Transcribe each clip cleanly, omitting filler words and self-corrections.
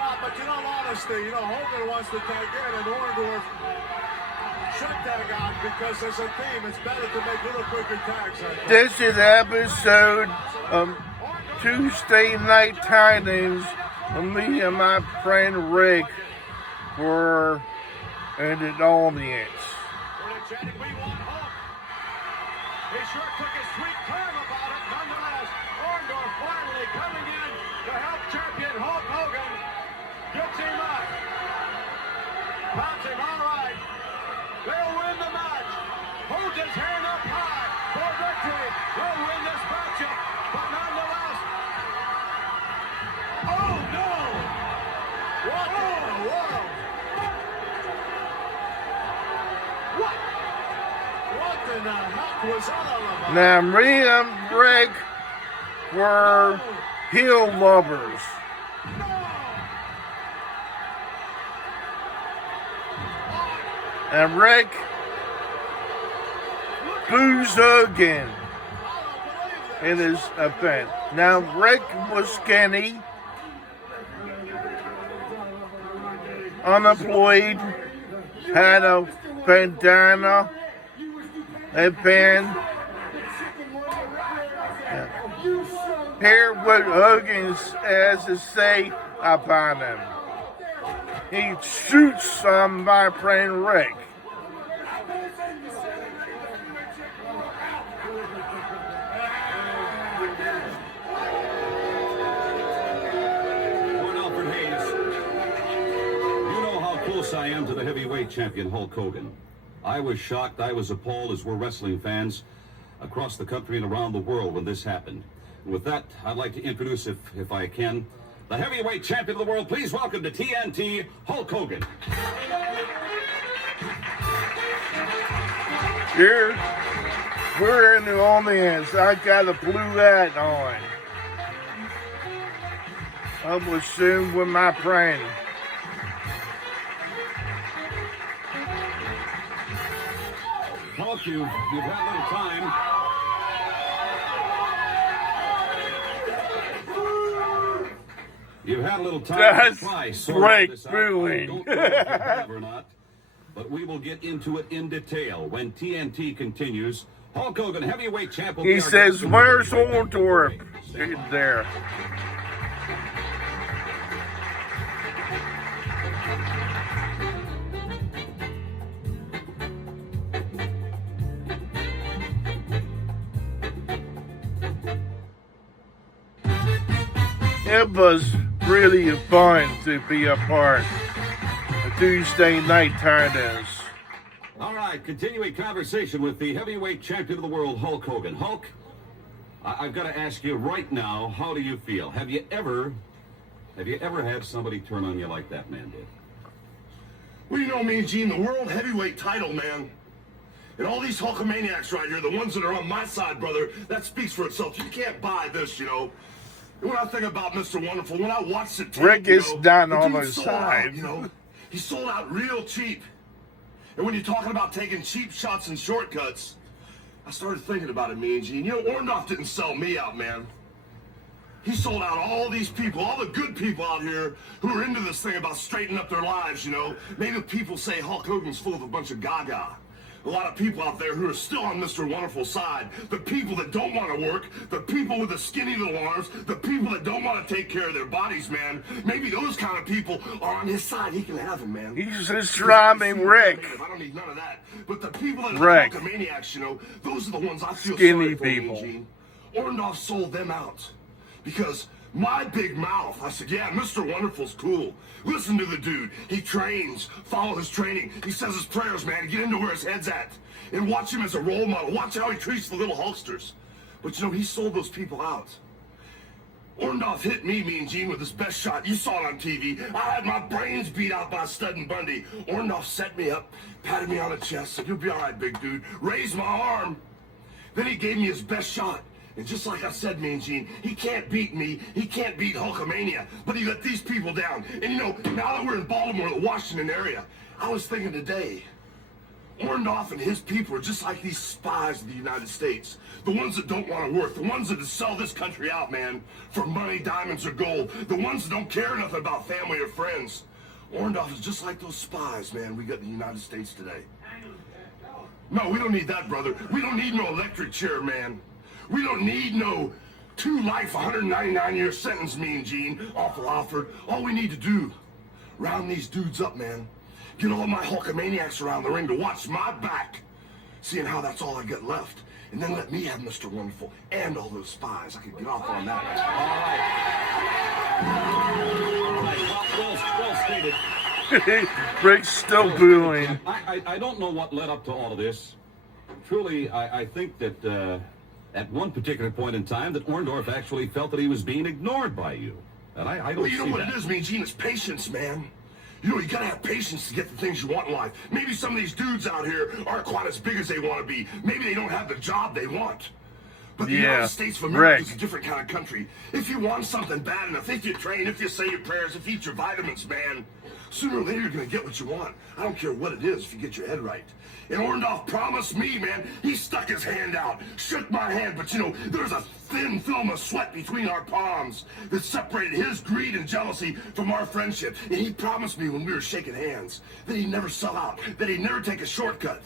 But honestly, Hogan wants to tag in, and Orndorff should tag on because as a team, it's better to make little quicker tags. This is episode of Tuesday Night Tidings. Me and my friend Rick were in the audience. We want Hulk. He sure took a sweet time about it. Nonetheless, Orndorff finally coming in to help champion Hulk Hogan. Gets him up. Pounds him, all right. They'll win the match. Holds his hand up high for victory. They'll win this matchup, but nonetheless. Oh no! What in the world? What in the heck was that all about? Now, me and Rick were heel lovers. And Rick boos Hogan in his event. Now, Rick was skinny, unemployed, had a bandana, a band. Here what Hogan has to say about him. He shoots my friend Rick. I am to the heavyweight champion Hulk Hogan. I was shocked, I was appalled, as were wrestling fans across the country and around the world when this happened. And with that, I'd like to introduce, if I can, the heavyweight champion of the world. Please welcome to TNT, Hulk Hogan. Here, we're in New Orleans. I got a blue hat on. I was soon with my friend. Hulk, you've had a little time. You've had a little time That's to try. great I feeling. don't know if you have or not, but we will get into it in detail when TNT continues. Hulk Hogan, heavyweight champ. He says, "Where's Orndorff?" He's there. It was really fun to be a part of Tuesday Night Tidings. All right, continuing conversation with the heavyweight champion of the world, Hulk Hogan. Hulk, I've got to ask you right now, how do you feel? Have you ever had somebody turn on you like that man did? Well, Mean Gene, the world heavyweight title, man. And all these Hulkamaniacs right here, the ones that are on my side, brother, that speaks for itself. You can't buy this, And when I think about Mr. Wonderful, when I watched it, Rick is down on his side. He sold out real cheap. And when you're talking about taking cheap shots and shortcuts, I started thinking about it, Mean Gene. Orndorff didn't sell me out, man. He sold out all these people, all the good people out here who are into this thing about straightening up their lives, Maybe people say Hulk Hogan's full of a bunch of gaga. A lot of people out there who are still on Mr. Wonderful's side. The people that don't want to work, the people with the skinny little arms, the people that don't want to take care of their bodies, man. Maybe those kind of people are on his side. He can have them, man. He's just driving Rick. I don't need none of that. But the people that Rick. are maniacs, those are the ones I feel Skinny sorry for, people. Gene. Orndorff sold them out. Because my big mouth, I said, yeah, Mr. Wonderful's cool. Listen to the dude. He trains. Follow his training. He says his prayers, man. Get into where his head's at. And watch him as a role model. Watch how he treats the little Hulksters. But he sold those people out. Orndorff hit me, Mean Gene, with his best shot. You saw it on TV. I had my brains beat out by Stud and Bundy. Orndorff set me up, patted me on the chest, said, "You'll be all right, big dude." Raised my arm. Then he gave me his best shot. And just like I said, Mean Gene, he can't beat me. He can't beat Hulkamania. But he let these people down. And now that we're in Baltimore, the Washington area, I was thinking today, Orndorff and his people are just like these spies of the United States. The ones that don't want to work. The ones that sell this country out, man, for money, diamonds, or gold. The ones that don't care nothing about family or friends. Orndorff is just like those spies, man, we got in the United States today. No, we don't need that, brother. We don't need no electric chair, man. We don't need no 2 life, 199-year sentence, Mean Gene, awful Alfred. All we need to do, round these dudes up, man. Get all my Hulkamaniacs around the ring to watch my back. Seeing how that's all I got left. And then let me have Mr. Wonderful and all those spies. I can get off on that. All right. Well stated. Rick's still booing. I don't know what led up to all of this. Truly, I think that at one particular point in time that Orndorff actually felt that he was being ignored by you. And I don't Well, you know see what that. it is, Mean Gene? It's patience, man. You know, you gotta have patience to get the things you want in life. Maybe some of these dudes out here aren't quite as big as they want to be. Maybe they don't have the job they want. But the United States of America is a different kind of country. If you want something bad enough, if you train, if you say your prayers, if you eat your vitamins, man, sooner or later you're gonna get what you want. I don't care what it is if you get your head right. And Orndorff promised me, man, he stuck his hand out, shook my hand, but you know, there's a thin film of sweat between our palms that separated his greed and jealousy from our friendship. And he promised me when we were shaking hands that he'd never sell out, that he'd never take a shortcut.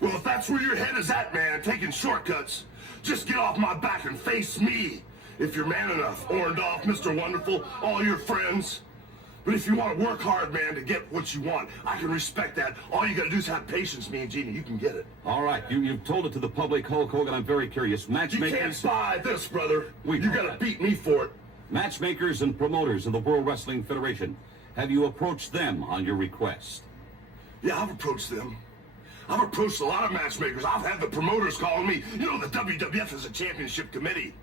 Well, if that's where your head is at, man, taking shortcuts, just get off my back and face me. If you're man enough, Orndorff, Mr. Wonderful, all your friends. But if you want to work hard, man, to get what you want, I can respect that. All you got to do is have patience, me and Genie. You can get it. All right, you've told it to the public, Hulk Hogan. I'm very curious. You Matchmakers, can't buy this, brother. We You know got to that. beat me for it. matchmakers and promoters in the World Wrestling Federation. Have you approached them on your request? Yeah, I've approached them. I've approached a lot of matchmakers. I've had the promoters calling me. You know, the WWF is a championship committee.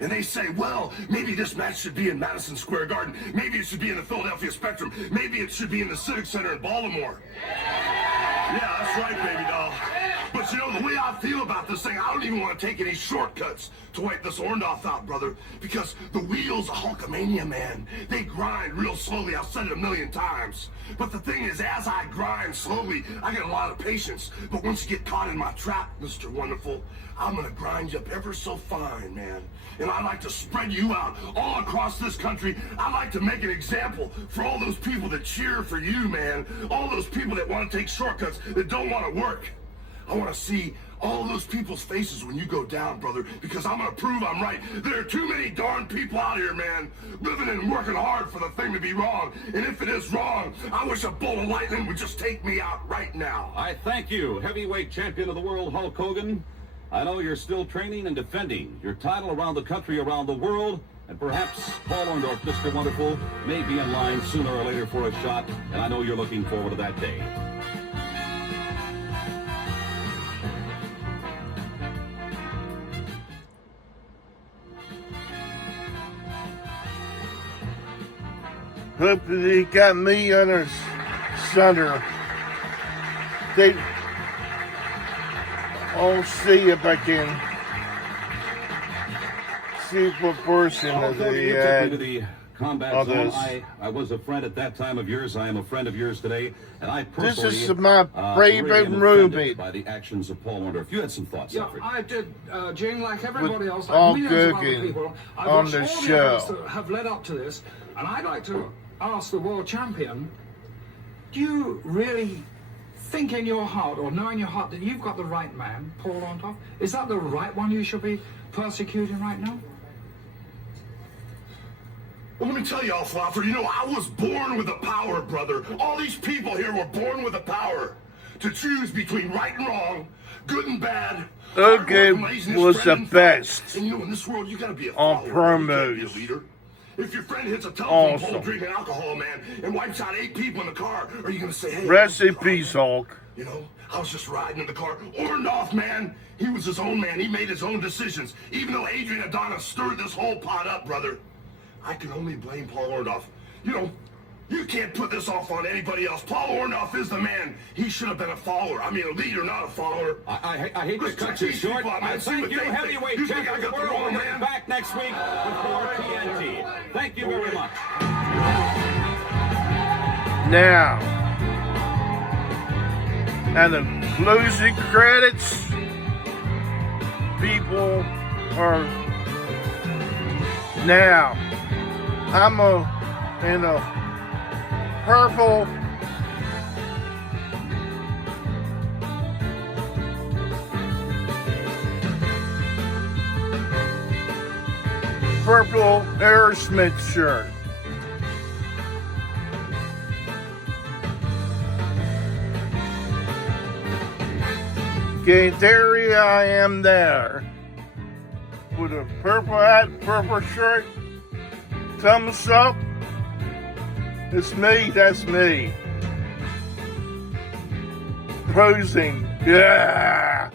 And they say, well, maybe this match should be in Madison Square Garden. Maybe it should be in the Philadelphia Spectrum. Maybe it should be in the Civic Center in Baltimore. Yeah, that's right, baby doll. But you know, the way I feel about this thing, I don't even want to take any shortcuts to wipe this Orndorff out, brother. Because the wheels of Hulkamania, man, they grind real slowly. I've said it a million times. But the thing is, as I grind slowly, I get a lot of patience. But once you get caught in my trap, Mr. Wonderful, I'm going to grind you up ever so fine, man. And I like to spread you out all across this country. I like to make an example for all those people that cheer for you, man. All those people that want to take shortcuts, that don't want to work. I want to see all those people's faces when you go down, brother, because I'm going to prove I'm right. There are too many darn people out here, man, living and working hard for the thing to be wrong. And if it is wrong, I wish a bolt of lightning would just take me out right now. I thank you, heavyweight champion of the world, Hulk Hogan. I know you're still training and defending your title around the country, around the world, and perhaps Paul Orndorff, Mr. Wonderful, may be in line sooner or later for a shot, and I know you're looking forward to that day. Hope they got me under center. They. I'll see if I can see what portion of You took me to the the combat zone. I was a friend at that time of yours. I am a friend of yours today, and I personally This is my favorite really am roommate. offended by the actions of Paul Orndorff. You had some thoughts, Yeah, Alfred. I did, Gene, like everybody else, Hulk like millions of other Hogan people. I've on watched the all show. the events that have led up to this, and I'd like to ask the world champion, do you really think in your heart, or know in your heart, that you've got the right man, Paul Orndorff? Is that the right one you should be persecuting right now? Well, let me tell you, Alfred, you know, I was born with the power, brother. All these people here were born with the power to choose between right and wrong, good and bad. Okay, hard work and laziness, was friend the and foe. best And you know, in this world, you gotta be a on follower. You can't be a promos. leader. If your friend hits a telephone pole Awesome. drinking alcohol, man, and wipes out 8 people in the car, are you gonna say, hey, Rest I'm in sorry? peace, Hulk. You know, I was just riding in the car. Orndorff, man, he was his own man. He made his own decisions. Even though Adrian Adonis stirred this whole pot up, brother, I can only blame Paul Orndorff. You know, you can't put this off on anybody else. Paul Orndorff is the man. He should have been a follower. I mean, a leader, not a follower. I hate to Respect cut you these short. people out, man. I See thank what you, they think. heavyweight You think champion I of the got the world. wrong We'll be man? back next week with more TNT. Thank you very much. Now, And the closing credits, people are now. I'm in a purple Aerosmith shirt. Okay, there I am there with a purple hat, purple shirt, thumbs up. It's me, that's me. Posing, yeah.